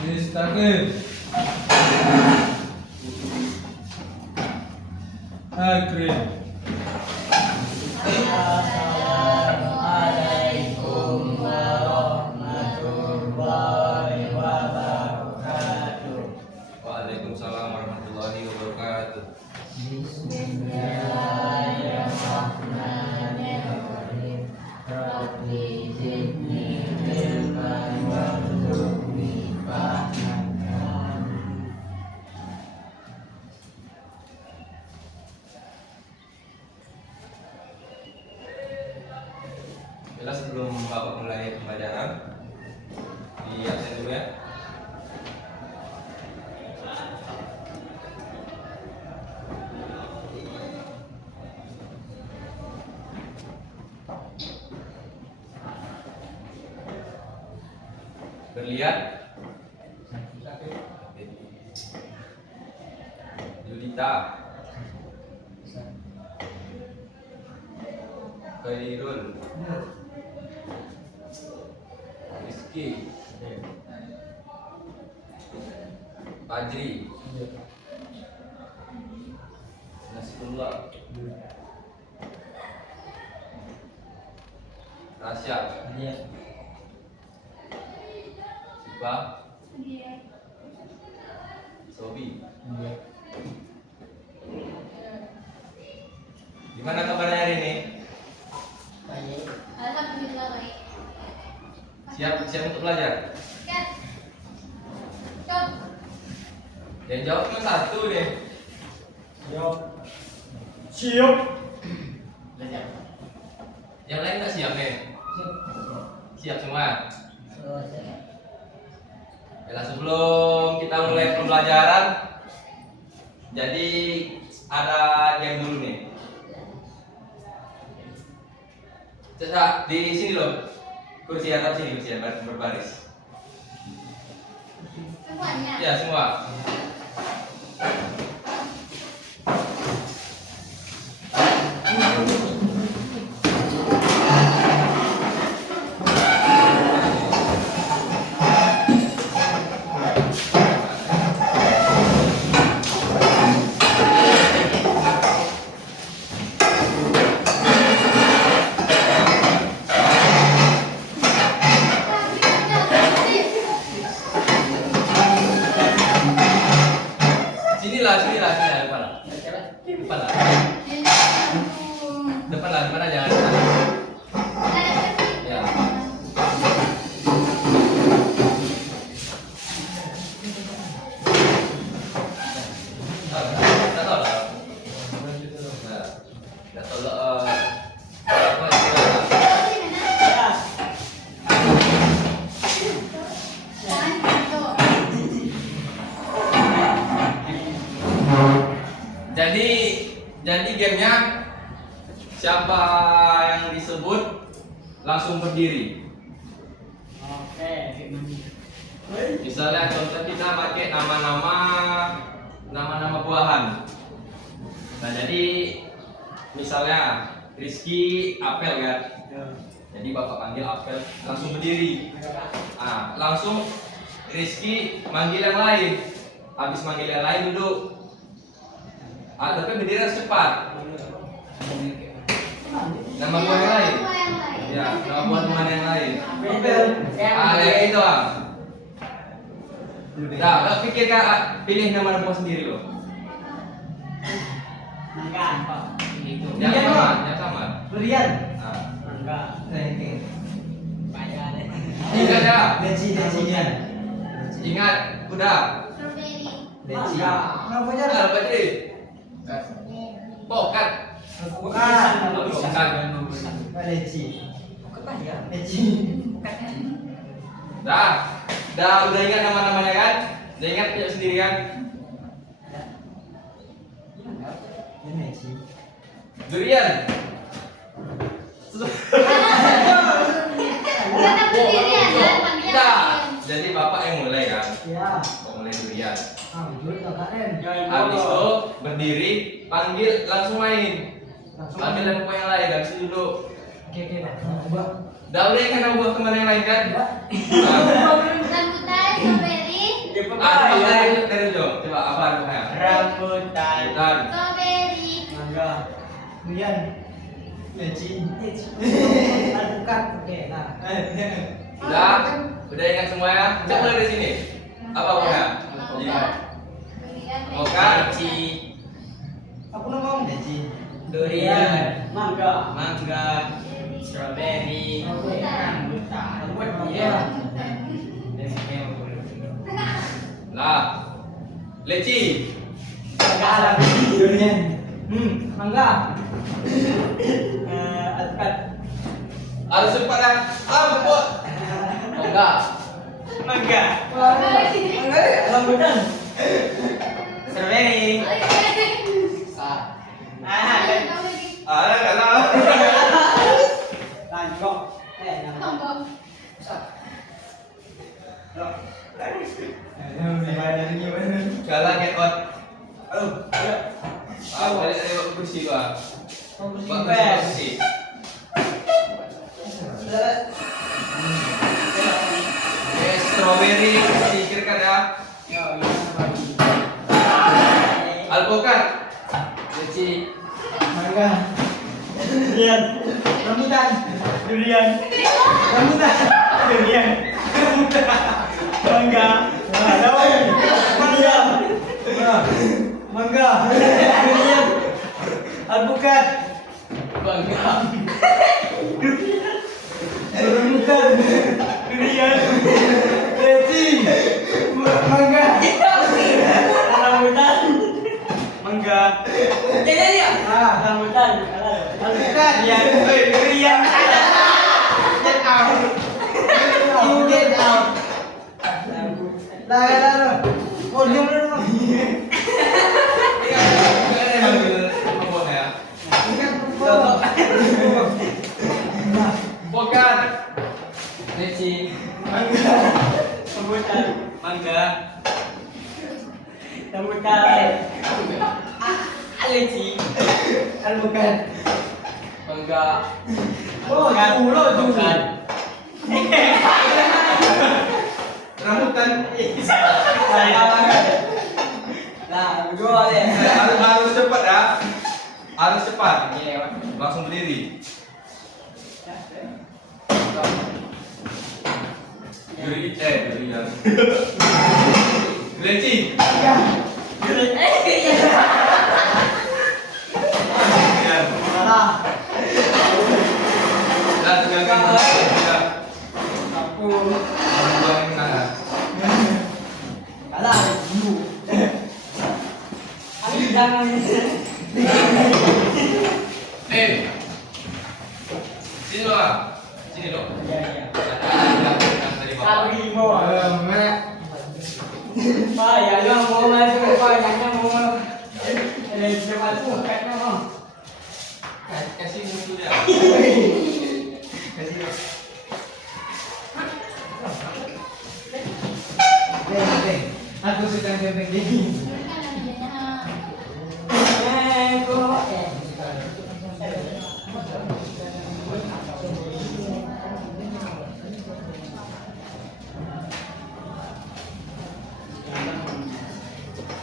Distake. Agree. Assalamualaikum warahmatullahi wabarakatuh. Waalaikumsalam warahmatullahi wabarakatuh. Bismillahirrahmanirrahim. Rabbi zidni ilman warzuqni fahman. Jelas sebelum Bapak mulai pembelajaran di absen dulu ya. Berlian Yudita Khairul Rizky Fajri Nasrullah Rasyad Sipa Sobi. Gimana kabarnya hari ini? Alhamdulillah baik. Siap untuk belajar? Siap. Stop. Yang jawab cuma satu deh. Siap. Yang lain nggak siap nih? Siap semua. Ya, sebelum kita mulai pembelajaran, jadi ada game dulu nih. Coba di sini loh, kursi atap sini, kursi berbaris. Semuanya. Ya semua. Sini lah, depan lah. Depan lah. Depan aja, jangan depan. Ya. Kita tahu lah. Nah, kita tahu lah. Apa istilahnya? Jadi gamenya siapa yang disebut langsung berdiri. Misalnya contoh kita pakai nama-nama buahan. Nah jadi misalnya Rizky Apel kan. Jadi bapak panggil Apel langsung berdiri. Ah langsung Rizky manggil yang lain. Habis manggil yang lain duduk. Ah, tapi berdiri harus cepat. Nama buah yang lain. Ya, nama buah teman yang lain. Ah, kayak gitu ah. Nah, nggak pikir kak, pilih nama buah sendiri loh. Yang sama. Durian. Ah. Enggak. Banyak deh. Ingat ya. Deci. Ingat, udah. Strawberry. Deci. Namanya apa sih? Pokat. Bukan. Deci. Udah ingat nama-namanya kan? Udah ingat punya sendiri kan? Durian. Kita berdiri ya, kan? Panggil Tidak. langsung. Jadi bapak yang mulai kan? Ya. Bapak mulai durian. KKN. Habis itu berdiri, panggil langsung main. Panggil dan buah yang lain, habis itu duduk. Oke, Pak. Udah ingat nama buah teman yang lain kan? Nah, Rambutan, strawberry, durian, leci, alpukat, oke, nah. Udah ingat semua ya? Cek mulai dari sini. Apa pokoknya? Moka, leci, Aku ngomong leci, Durian, mangga, mangga, strawberry, rambutan, lah, leci, mangga, durian, mangga, alpukat, harus cepat ya. Cepet. Mangga, mangga, rambutan, strawberry. ada nggak tahu? langkok, Galang get out. Aduh, Balik dari kursi gua. Buat Bes. kursi. Strawberry disingkirkan ya. Alpukat, leci, mangga, durian, rambutan, durian, rambutan, durian, mangga, mangga, mangga, durian, alpukat, bangga, rambutan, durian, leci, mangga, rambutan, mangga, rambutan, alpukat, durian, get out, you get out. Lah, oh diam dulu. Bukan, leci, Rambutan, mangga, rambutan, leci, Alpukat. bangga, Oh, ulo juga. rambutan. Nah, dua deh. Harus cepat ya. Harus cepat. Langsung berdiri. Durian. Leci. Durian. Salah. Dan tegakkan ya. Aku. Buang yang kanan. Salah. Ibu. Jangan. Sini loh. Sini loh. Yang tadi bapak. Kali mau. Mek. Pak, ya lu mau masuk Pak, yang mau. Cepat tuh, kayaknya mau. Kasih musuh dia. Aku sedang bebek gini.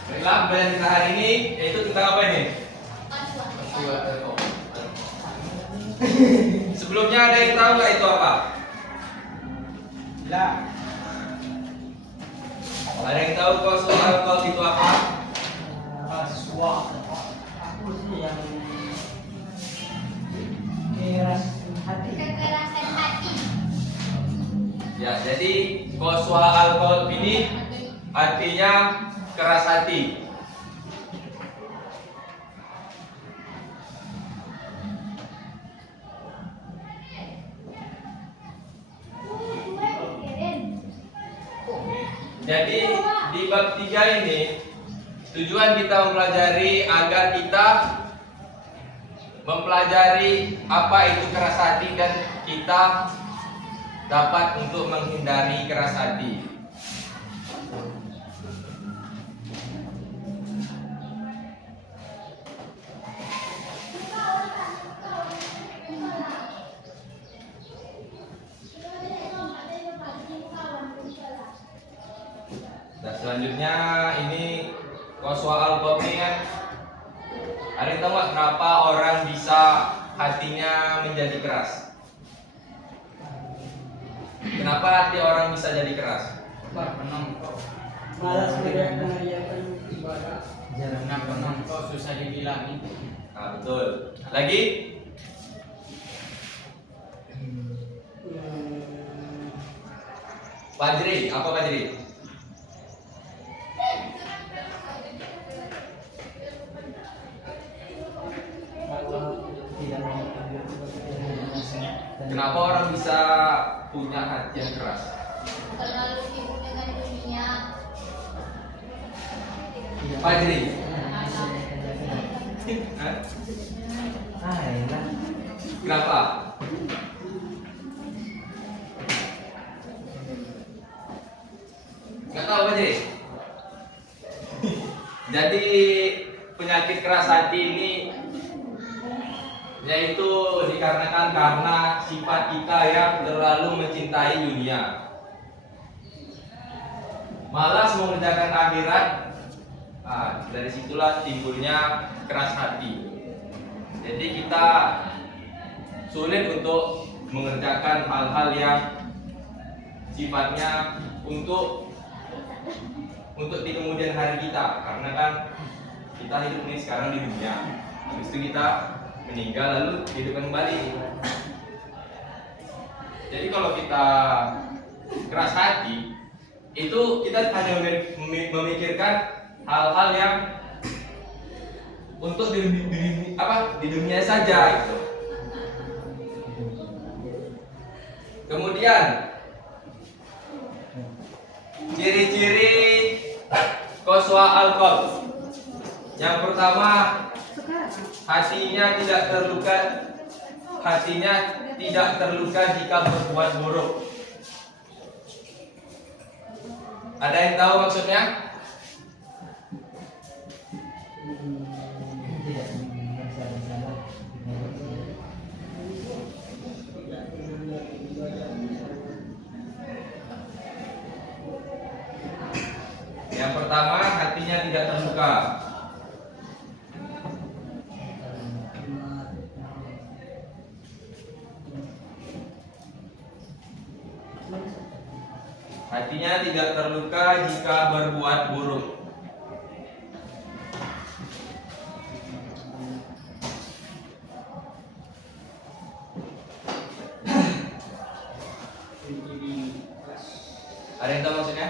Baiklah, pembelajaran kita hari ini yaitu tentang apa ini? Sebelumnya ada yang tahu nggak itu apa? Lah. Ada yang tahu kalau alkohol itu apa? Aswa. Aku sih yang keras hati. Kekerasan hati. Ya, jadi qaswa alkohol ini artinya keras hati. Jadi di bab 3 ini tujuan kita mempelajari agar kita mempelajari apa itu keras hati dan kita dapat untuk menghindari keras hati. Dan selanjutnya ini qaswa al-bab ini kan Ada yang tahu nggak kenapa orang bisa hatinya menjadi keras? Kenapa hati orang bisa jadi keras? Malas mengerjakan ibadah. Jarang Kok susah dibilangin. Nah, betul. Lagi? Fajri, apa Fajri? tidak mengambil keputusan dan Kenapa orang bisa punya hati yang keras? Terlalu sibuk dengan dunia. tidak Fajri? Hah? enak. Kenapa? Gak tahu Fajri? Jadi penyakit keras hati ini yaitu dikarenakan karena sifat kita yang terlalu mencintai dunia, malas mengerjakan akhirat. Dari situlah timbulnya keras hati. Jadi kita sulit untuk mengerjakan hal-hal yang sifatnya untuk di kemudian hari kita, karena kan kita hidup ini sekarang di dunia, habis itu kita meninggal lalu hidup kembali. Jadi kalau kita keras hati, itu kita hanya memikirkan hal-hal yang untuk di dunia saja gitu. Kemudian ciri-ciri qaswa al-qalb. Yang pertama, hatinya tidak terluka jika berbuat buruk. Ada yang tahu maksudnya? Tidak bersalah. Yang pertama, hatinya tidak terluka. Hatinya tidak terluka jika berbuat buruk. Ada yang tahu maksudnya?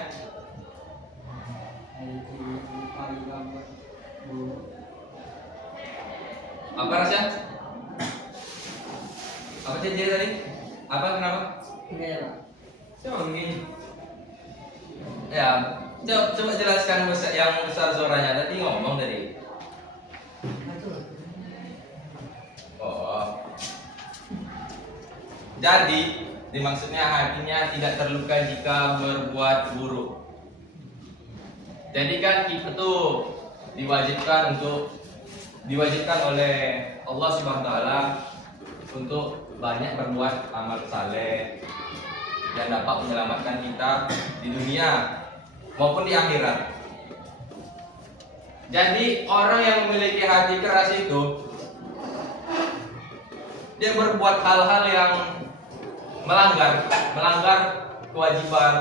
Apa rasanya? Apa sih jadi tadi? Apa kenapa? Coba begini. Ya, coba jelaskan yang besar suaranya. Tadi ngomong tadi. Oh. Jadi, dimaksudnya hatinya tidak terluka jika berbuat buruk. Jadi kan kita tuh diwajibkan oleh Allah Subhanahu wa taala untuk banyak berbuat amal saleh yang dapat menyelamatkan kita di dunia maupun di akhirat. Jadi orang yang memiliki hati keras itu dia berbuat hal-hal yang melanggar kewajiban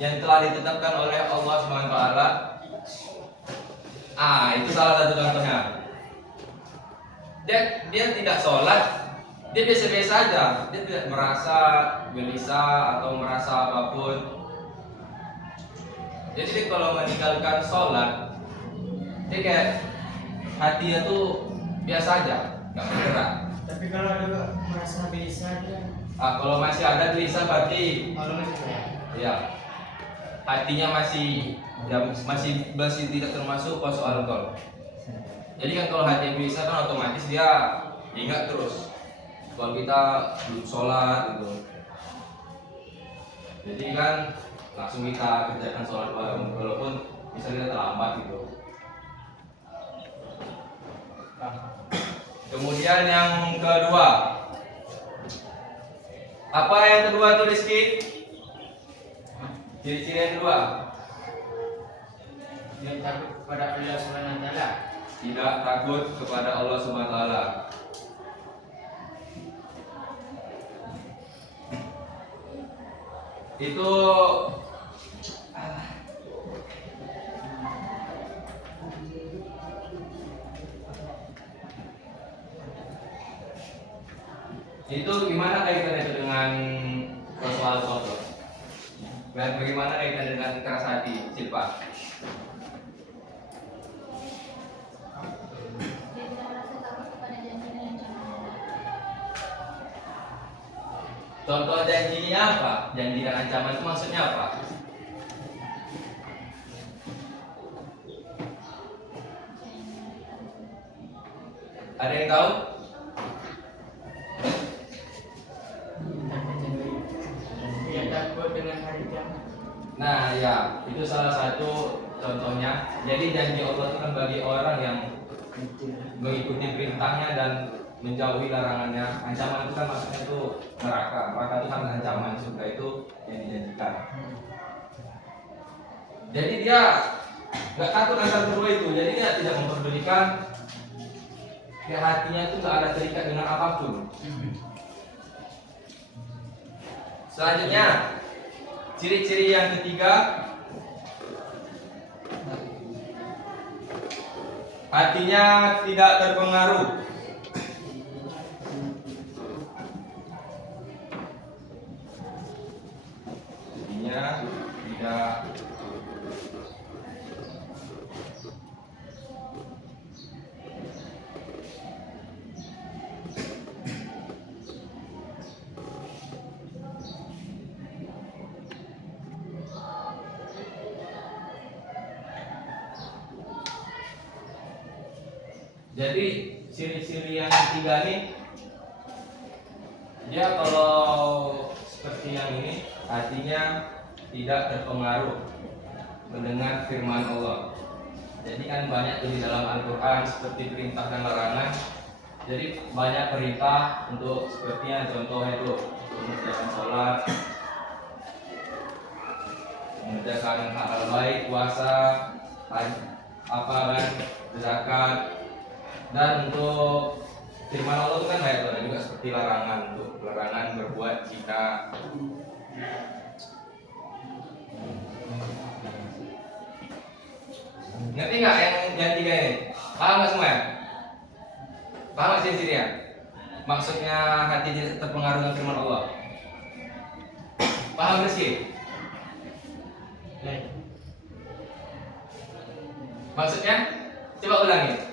yang telah ditetapkan oleh Allah Subhanahu wa taala. Itu salah satu contohnya. Dia tidak sholat, dia biasa-biasa aja, dia tidak merasa gelisah atau merasa apapun. Jadi dia kalau meninggalkan sholat, dia kayak hatinya tuh biasa aja, nggak bergerak. Tapi kalau ada merasa bisa dia. Kalau masih ada gelisah berarti Kalau masih ya hatinya masih tidak termasuk qaswa al-qalb. Jadi kan kalau hati yang bisa kan otomatis dia ingat terus kalau kita belum sholat gitu. Jadi kan langsung kita kerjakan sholat walaupun bisa kita terlambat gitu. Kemudian yang kedua, apa yang kedua tuh Rizky? Ciri-ciri yang kedua, dia takut kepada Allah Subhanahu wa taala. tidak takut kepada Allah Subhanahu wa taala. Itu gimana kaitannya itu dengan soal foto? Dan bagaimana kaitannya dengan keras hati, Silpa? Dia tidak merasa takut kepada janji dan ancaman. Contoh janjinya apa? Janji dan ancaman itu maksudnya apa? Ada yang tahu? Dia takut dengan hari kiamat. Nah, ya, itu salah satu contohnya. Jadi janji Allah itu kan bagi orang yang mengikuti perintahnya dan menjauhi larangannya. Ancaman itu kan maksudnya itu neraka. Neraka itu kan ancaman, surga itu yang dijanjikan. Jadi dia nggak takut antara kedua itu. Jadi dia tidak memperdulikan, ya hatinya itu nggak ada terikat dengan apapun. Selanjutnya, ciri-ciri yang ketiga, hatinya tidak terpengaruh. Hatinya tidak Jadi ciri-ciri yang ketiga nih, dia kalau seperti yang ini hatinya tidak terpengaruh mendengar firman Allah. Jadi kan banyak tuh di dalam Al-Quran seperti perintah dan larangan. Jadi banyak perintah untuk sepertinya contohnya itu untuk mengerjakan sholat, mengerjakan hal baik, puasa, apa kan, zakat. Dan untuk firman Allah itu kan banyak ada juga seperti larangan, untuk larangan berbuat jika ngerti nggak yang tiga ini? Paham nggak semua ya? Paham nggak ciri-cirinya? Maksudnya hati tidak terpengaruh dengan firman Allah. Paham Rizky? Maksudnya? Coba ulangi.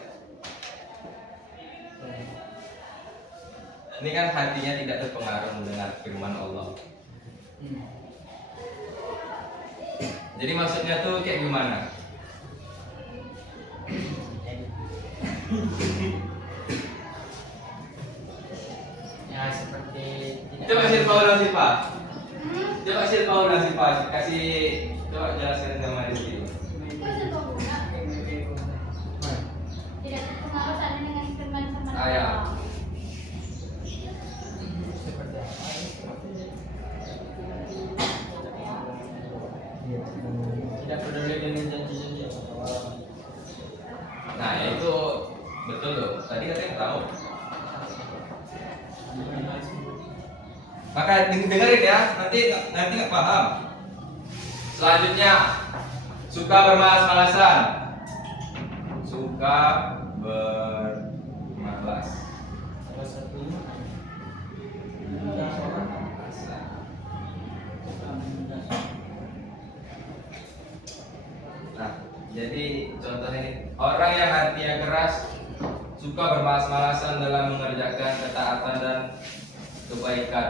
Ini kan hatinya tidak terpengaruh mendengar firman Allah. Jadi maksudnya tuh kayak gimana? Ya seperti Coba Silpa ulang Silpa. Coba Silpa ulang Silpa. Kasih coba jelaskan sama Rizky. Itu sempurna. Tidak terpengaruh saat dengan firman Ah, ya. seperti apa? Tidak peduli dengan janji-janji Allah. Nah, ya itu betul loh. Tadi katanya tahu. Maka dengerin ya, nanti nggak paham. Selanjutnya, suka bermalas-malasan. Suka bermalas. Salah satunya Nah, jadi contohnya ini orang yang hatinya keras suka bermalas-malasan dalam mengerjakan ketaatan dan kebaikan.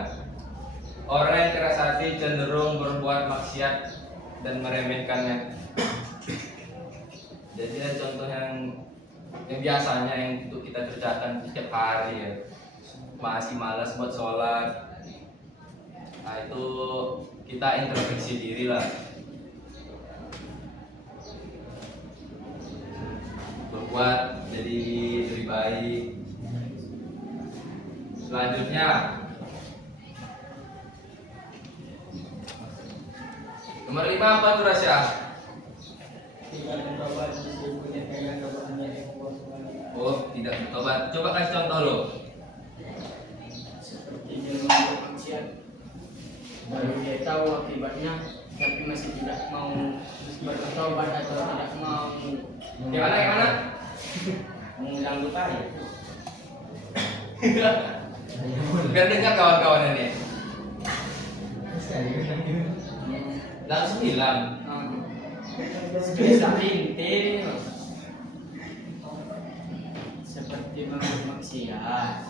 Orang yang keras hati cenderung berbuat maksiat dan meremehkannya. Jadi ada contoh yang biasanya yang untuk kita kerjakan setiap hari ya, masih malas buat sholat. Nah itu kita introspeksi diri lah, berbuat jadi lebih baik. Selanjutnya, nomor 5 apa tuh Rasya? tidak mencoba disebutnya dengan keberanian Allah cukup tidak bertobat. Coba kasih contoh lo. Seperti dia membuat maksiat, baru dia tahu akibatnya, tapi masih tidak mau bertobat atau tidak mau Gimana? mengulang luka ya. Biar dengar kawan-kawan ini. Sekali lagi. Langsung hilang. Bisa inti seperti membuat maksiat.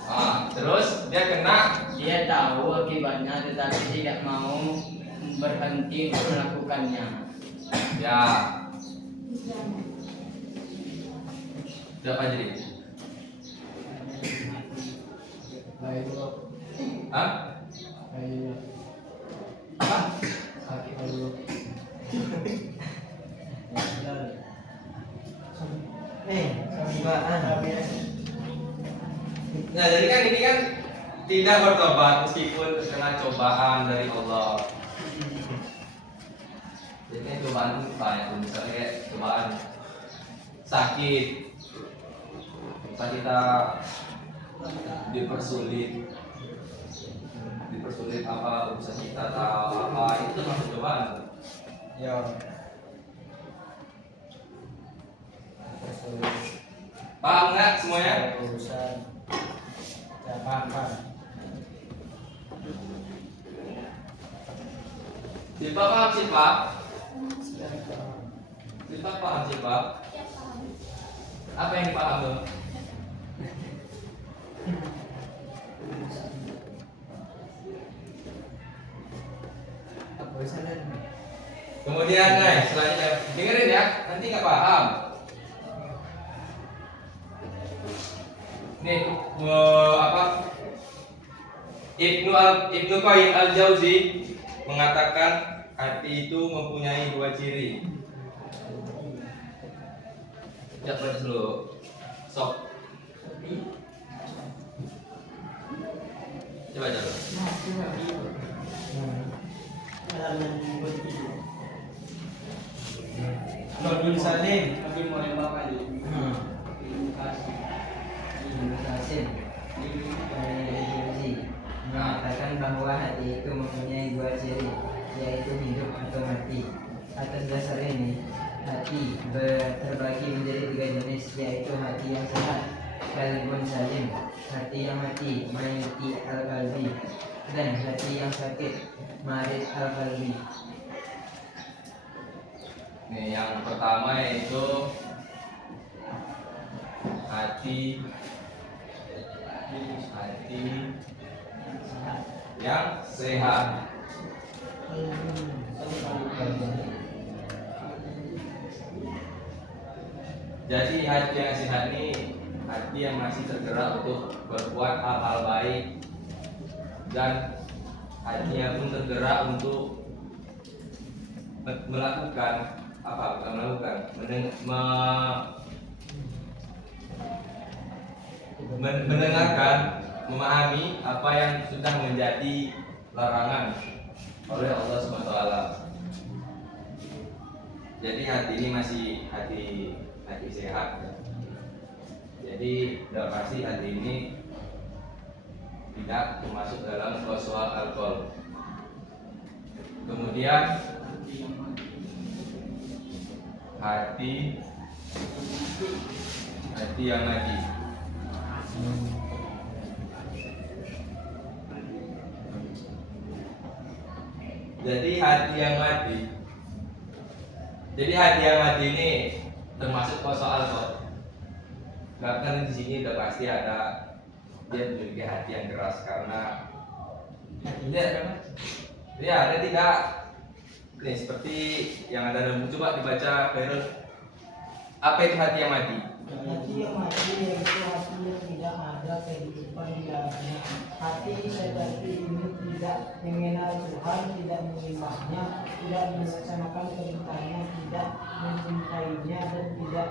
Terus dia kena. Dia tahu akibatnya tetapi tidak mau berhenti untuk melakukannya. Ya. Siapa jadi? Baik dulu. Hah? Baik dulu. Apa? Sakit dulu. Cobaan. Nah, jadi kan ini kan tidak bertobat meskipun terkena cobaan dari Allah. Jadi kan cobaan itu banyak tuh, misalnya kayak cobaan sakit, kita dipersulit apa urusan kita atau apa itu termasuk cobaan. Ya. Paham nggak semuanya? Urusan. Ya paham. Siapa paham sih Pak? Siapa paham sih Pak? Ya paham. Apa yang dipaham tuh? Apa urusan ini? Kemudian guys, selanjutnya dengerin ya, nanti nggak paham. Nih, apa? Ibnu Qayyim al-Jauzi mengatakan hati itu mempunyai dua ciri. Coba baca dulu. Sok. Coba dulu. Nurdin Salim. Tapi mau lembab aja. Ibnu Qasim al-Jauzi mengatakan bahwa hati itu mempunyai dua ciri, yaitu hidup atau mati. Atas dasar ini, hati terbagi menjadi tiga jenis, yaitu hati yang sehat, kalbun salim, hati yang mati, mayiti al-qalbi, dan hati yang sakit, marid al-qalbi. Nih, yang pertama yaitu hati yang sehat. Jadi hati yang sehat ini hati yang masih tergerak untuk berbuat hal-hal baik dan hatinya pun tergerak untuk melakukan apa? Bukan melakukan, mendengarkan, memahami apa yang sudah menjadi larangan oleh Allah SWT. Jadi hati ini masih hati sehat. Jadi udah pasti hati ini tidak termasuk dalam soal alkohol. Kemudian hati yang mati. Jadi hati yang mati ini termasuk soal alkohol. Karena di sini udah pasti ada dia memiliki hati yang keras karena dia tidak nih seperti yang ada dalam buku. Coba dibaca Khairul. Apa itu hati yang mati? Hati yang mati yaitu hati yang tidak ada kehidupan di dalamnya. Hati seperti ini tidak mengenal Tuhan, tidak menyembahnya, tidak melaksanakan perintahnya, tidak mencintainya dan tidak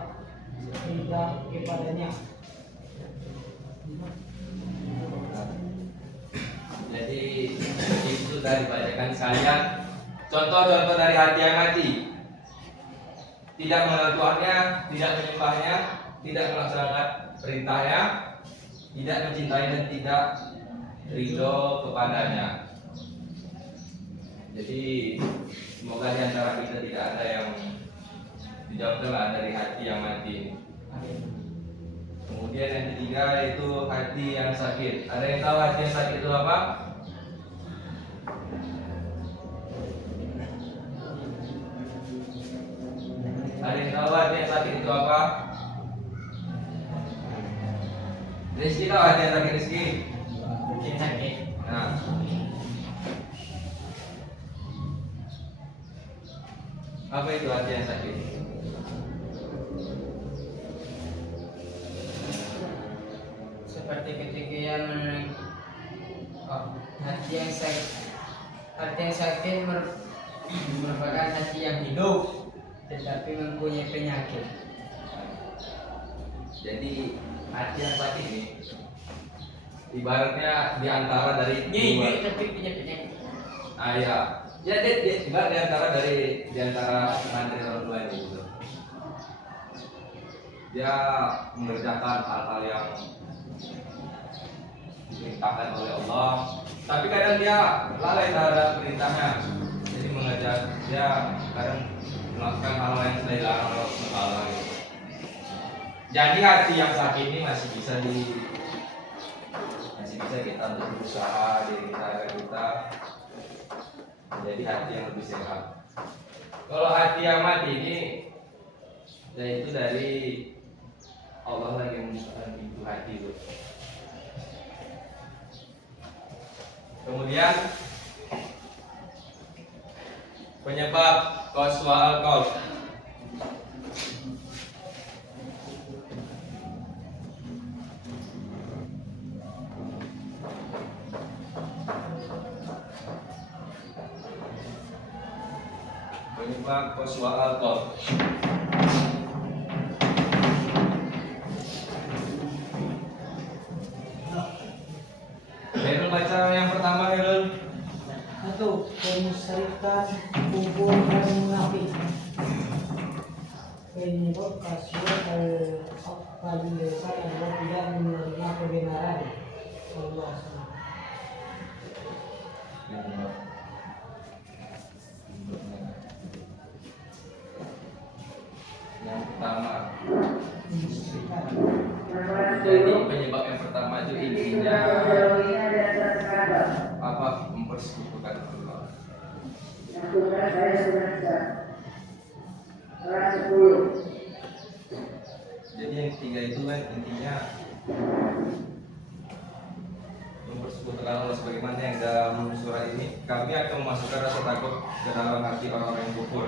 kepadanya. Jadi itu sudah dibacakan sekalian. Contoh-contoh dari hati yang mati: tidak mengenal Tuhannya, tidak menyembahnya, tidak melaksanakan perintahnya, tidak mencintai dan tidak ridho kepadanya. Jadi semoga di antara kita tidak ada yang dijauhkanlah dari hati yang mati. Kemudian yang ketiga yaitu hati yang sakit. Ada yang tahu hati yang sakit itu apa? Ada yang tahu hati yang sakit itu apa? Rizky tahu hati yang sakit, Rizky? Mungkin sakit. Nah, apa itu hati yang sakit? Seperti ketika yang hati yang sakit merupakan hati yang hidup tetapi mempunyai penyakit. Jadi hati yang sakit ini ibaratnya di antara dari dua. Tapi punya penyakit. Ah ya, ya dia ibarat di antara mantri orang tua ini gitu. Dia mengerjakan hal-hal yang diperintahkan oleh Allah, tapi kadang dia lalai terhadap perintahnya. Jadi mengajar dia kadang melakukan hal yang sudah dilarang oleh Allah gitu. Jadi hati yang sakit ini masih bisa kita untuk berusaha diri kita agar kita menjadi hati yang lebih sehat. Kalau hati yang mati ini yaitu dari Allah lagi membukakan pintu hati itu. Kemudian penyebab qaswa al-qalb. Penyebab qaswa al-qalb. Herul baca yang pertama, Herul. Satu, kemusyrikan, kufur dan munafik. Penyebab kaswa paling besar adalah tidak menerima kebenaran. Allah SWT. Yang pertama, Kemusyrikan. jadi penyebab yang pertama itu intinya apa? Mempersekutukan Allah. Jadi yang ketiga itu kan intinya mempersekutukan Allah sebagaimana yang dalam surah ini. Kami akan memasukkan rasa takut ke dalam hati orang-orang yang kufur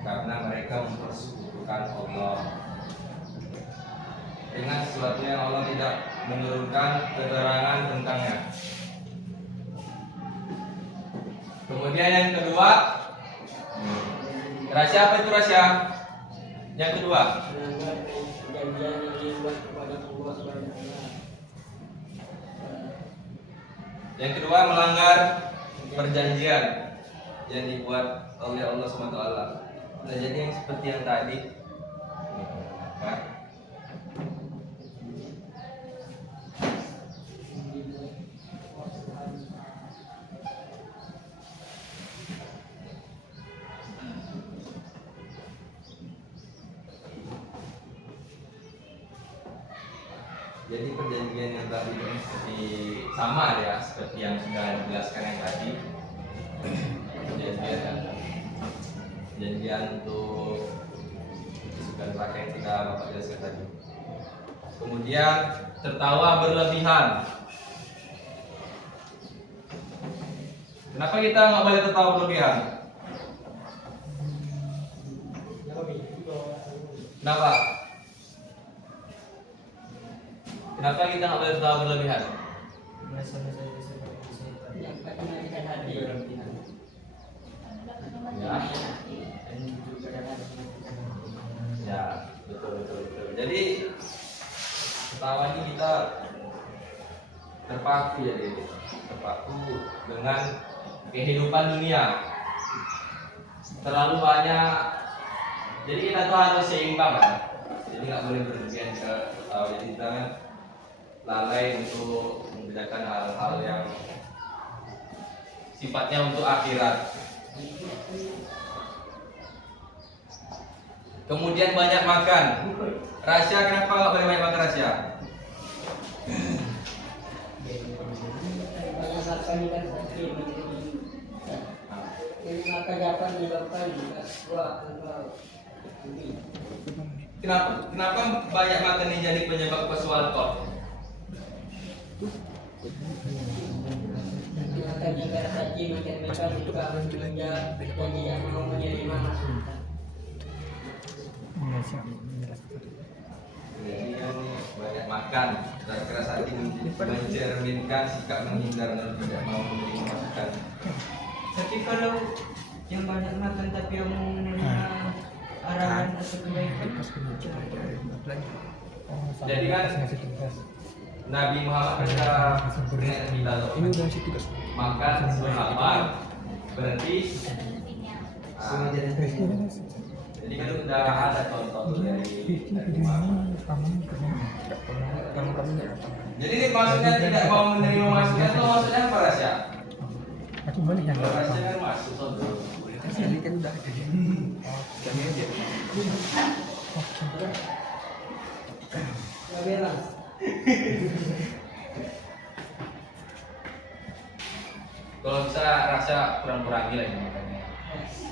karena mereka mempersekutukan Allah dengan sesuatu yang Allah tidak menurunkan keterangan tentangnya. Kemudian yang kedua, rahasia apa itu rahasia? Yang kedua, Melanggar perjanjian yang dibuat kepada Allah SWT. yang kedua melanggar perjanjian yang dibuat oleh Allah SWT. Nah, jadi yang seperti yang tadi, nah, jadi perjanjian yang tadi ini seperti sama ya, seperti yang sudah dijelaskan yang tadi. Perjanjian untuk masukkan neraka yang kita Bapak jelaskan tadi. Kemudian tertawa berlebihan. Kenapa kita nggak boleh tertawa berlebihan? Kenapa? Kenapa kita nggak boleh tertawa berlebihan? Yang menyakitkan hati berlebihan. Ya, ya, betul. Jadi pertama ini kita terpaku dengan kehidupan dunia. Terlalu banyak. Jadi kita tuh harus seimbang kan? Jadi nggak boleh berlebihan ke jadi kita kan lalai untuk membedakan hal-hal yang sifatnya untuk akhirat. Kemudian banyak makan. Rasya, kenapa nggak boleh banyak makan Rasya? Banyak makan ikan sakit ini makan dapat menyebabkan Kenapa banyak makan ini jadi penyebab kesual kok? makan ikan sakit makan mereka suka menunda dan tidak mau menerima masukan. Jadi kan banyak makan, keras hati mencerminkan sikap menghindar dan tidak mau menerima masukan. Tapi kalau yang banyak makan tapi yang mau menerima arahan atau kebaikan, Jadi kan Nabi Muhammad ketika kita loh, makan sebelum lapar berhenti. Jadi kan udah ada contoh dari Muhammad. Jadi ini maksudnya tidak mau menerima masukan itu maksudnya apa Rasya? Kalau Rasya kan masuk sodo. Kalau bisa Rasya kurang-kurangi lah ini makanya.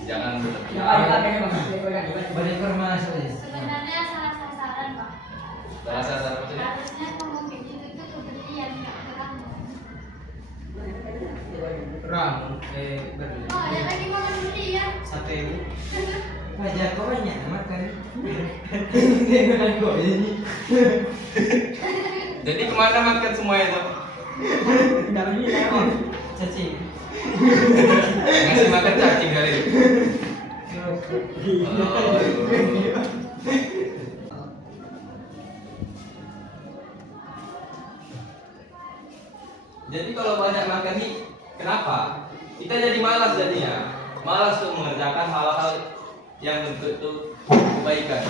Jangan berlebihan. banyak bermasuk ya. Sebenarnya salah sasaran Pak. Rasa maksudnya. Harusnya ngomong kayak gitu itu kebersihan nggak kurang. Ram, Oh ada lagi makan berlian. sate bu. Wajah kau banyak makan. Dengan kau ini. Jadi kemana makan semua itu? Kalau ini lewat cacing. Ngasih makan cacing kali. Jadi kalau banyak makan nih, kenapa? Kita jadi malas jadinya. Malas untuk mengerjakan hal-hal yang bentuk kebaikan.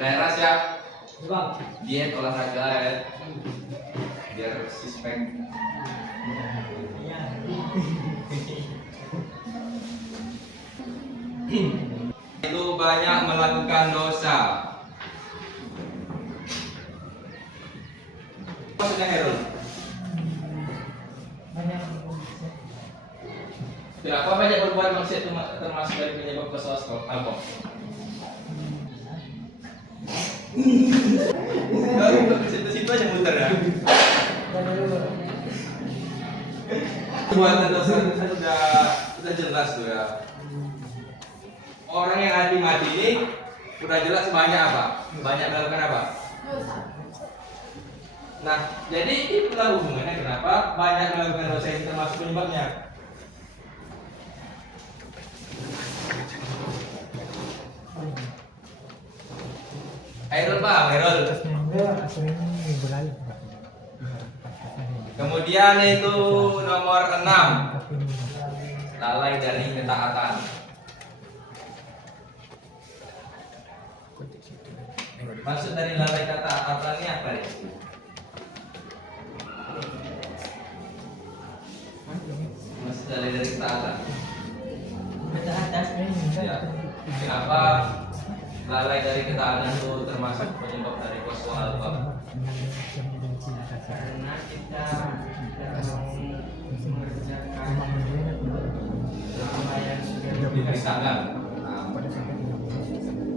Leras ya, diet olahraga ya, biar suspek. Itu banyak melakukan dosa. Maksudnya Herul? Kenapa banyak berbuat maksiat itu termasuk dari penyebab kesuasaan alkohol? Kalau situ-situ aja muter ya. Perbuatan dosa itu sudah jelas tuh ya. Orang yang hati-hati ini sudah jelas banyak apa? Banyak melakukan apa? Dosa. Nah, jadi itulah hubungannya kenapa banyak melakukan dosa ini termasuk penyebabnya. Airul Pak, Airul. Kemudian itu nomor 6, lalai dari ketaatan. Maksud dari lalai ketaatan ini apa nih? Maksud lalai dari ketaatan. Ya. Kenapa lalai dari ketaatan itu termasuk penyebab dari qaswa albab? Karena kita mau mengerjakan apa yang sudah Diperintahkan. Nah,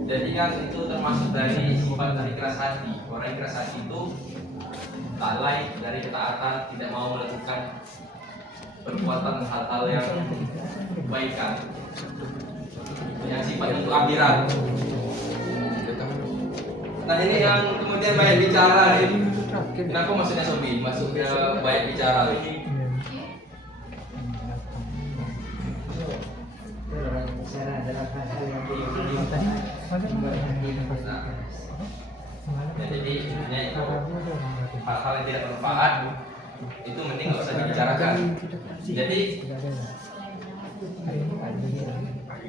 jadi kan itu termasuk dari sifat dari keras hati. Orang yang keras hati itu lalai dari ketaatan, tidak mau melakukan perbuatan hal-hal yang kebaikan, yang sifat untuk akhirat. Nah ini yang kemudian banyak bicara nih. Kenapa maksudnya Sobi masuk ke banyak bicara nih? bicara dalam hal yang Jadi intinya itu hal-hal yang tidak bermanfaat itu mending nggak usah dibicarakan. Jadi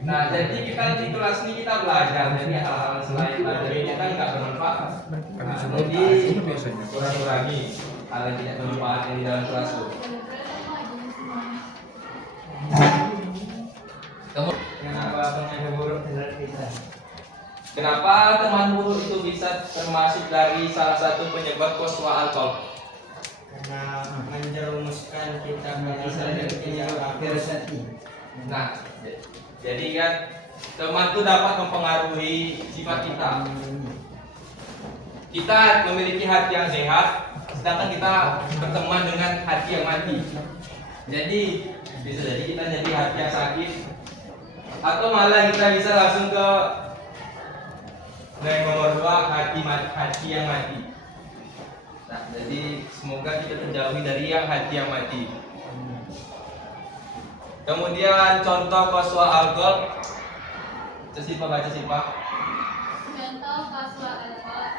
Nah, jadi kita di kelas ini kita belajar, jadi hal-hal selain belajar ini kan nggak bermanfaat. Nah, jadi kurangi hal yang tidak bermanfaat yang di dalam kelas itu. Kenapa pengaruh buruk terhadap kita? Kenapa teman buruk itu bisa termasuk dari salah satu penyebab koswa alkohol? Karena menjerumuskan kita ke Misalnya jalan virus hati. Nah, jadi kan teman itu dapat mempengaruhi sifat kita. Kita memiliki hati yang sehat, sedangkan kita berteman dengan hati yang mati. Jadi bisa jadi kita jadi hati yang sakit, atau malah kita bisa langsung ke yang nomor 2, hati yang mati. Nah, jadi semoga kita terjauhi dari yang hati yang mati. Kemudian contoh koswa alkohol. Cesipa baca Sipa. Contoh kasual alkohol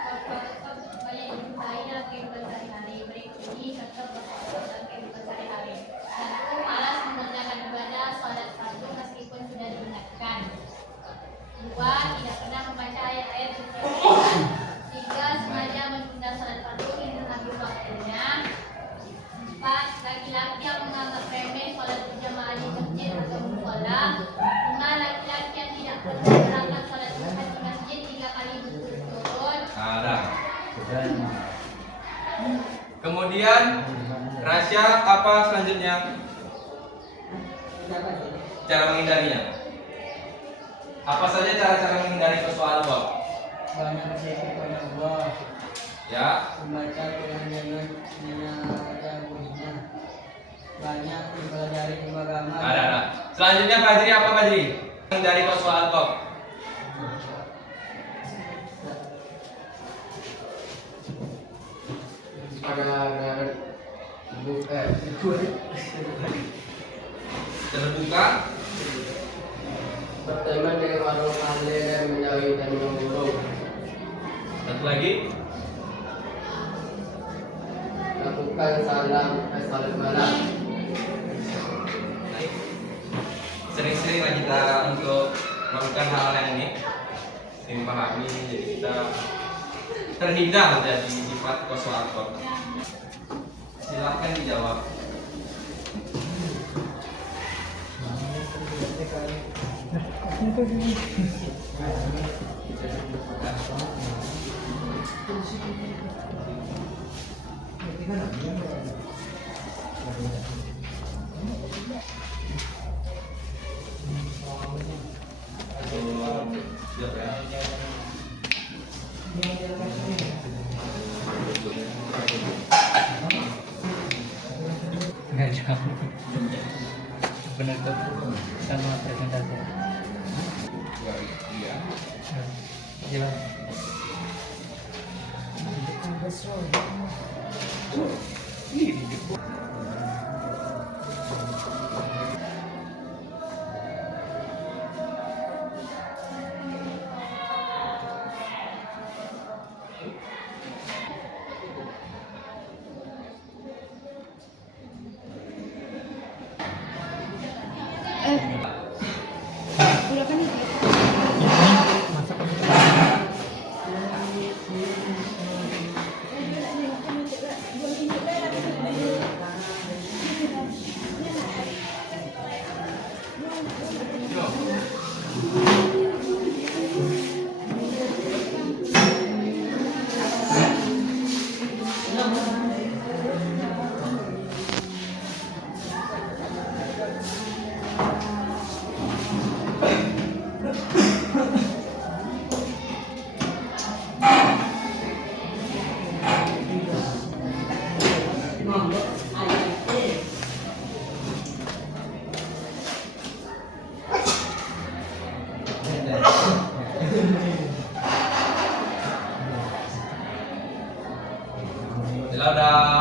banyak dijumpai dalam kehidupan sehari-hari. Berikut ini contoh kasual dalam kehidupan sehari-hari. 1. Malas mengerjakan ibadah sholat fardu meskipun sudah diingatkan. 2. Tidak pernah membaca ayat-ayat suci Al-Quran. 3. Sengaja menunda sholat fardu hingga habis waktunya. 4. Laki-laki yang menganggap remeh sholat berjamaah di masjid atau musola. 5. Laki-laki yang tidak pernah berangkat sholat Jumat di masjid 3 kali berturut-turut. Nah, kemudian rahasia apa selanjutnya? Cara menghindarinya. Apa saja cara-cara menghindari koswa alkohol? Banyak bersyukur kepada Allah, Ya, membaca Quran dengan bunyinya, banyak mempelajari ilmu agama. ada. Selanjutnya Fajri apa Fajri? Menghindari koswa alkohol. Terbuka. Berteman dengan orang alim dan menjauhi dan memburuk. Satu lagi. Lakukan salat malam. Sering-seringlah kita untuk melakukan hal yang ini, memahami, jadi kita terhindar dari sifat koswa alkohol. Silahkan dijawab. Siap ya. Nggak jauh. Benar tuh sama presentasi. Iya. Jelas.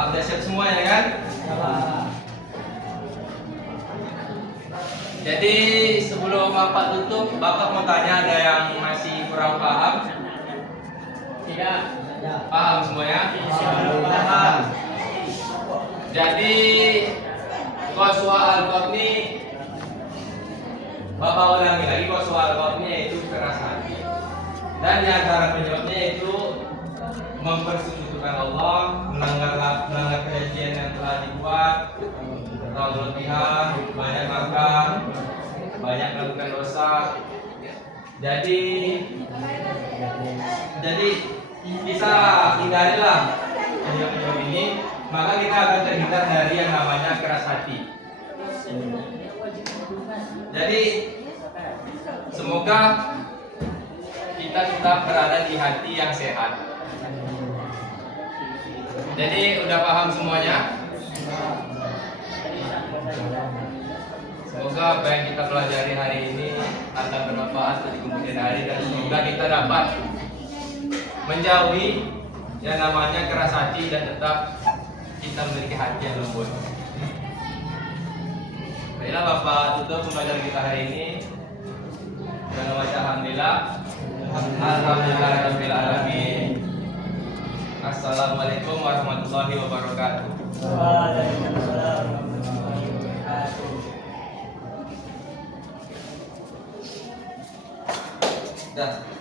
Udah siap semua ya kan? Jadi sebelum Bapak tutup, Bapak mau tanya ada yang masih kurang paham? Tidak. Paham semuanya? Paham. Jadi koswa alkohol ini Bapak ulangi lagi kok soal babnya itu keras hati. Dan di antara penyebabnya itu mempersekutukan Allah, melanggar perjanjian yang telah dibuat, terlalu berlebihan, banyak makan, banyak melakukan dosa. Jadi bisa hindarilah penyebab ini, maka kita akan terhindar dari yang namanya keras hati. Jadi semoga kita tetap berada di hati yang sehat. Jadi udah paham semuanya? Semoga apa yang kita pelajari hari ini akan bermanfaat di kemudian hari, dan semoga kita dapat menjauhi yang namanya keras hati dan tetap kita memiliki hati yang lembut. Baiklah Bapak tutup pembelajaran kita hari ini dengan membaca alhamdulillah. Alhamdulillahirabbil alamin. Assalamualaikum warahmatullahi wabarakatuh. Waalaikumsalam warahmatullahi wabarakatuh. Dah.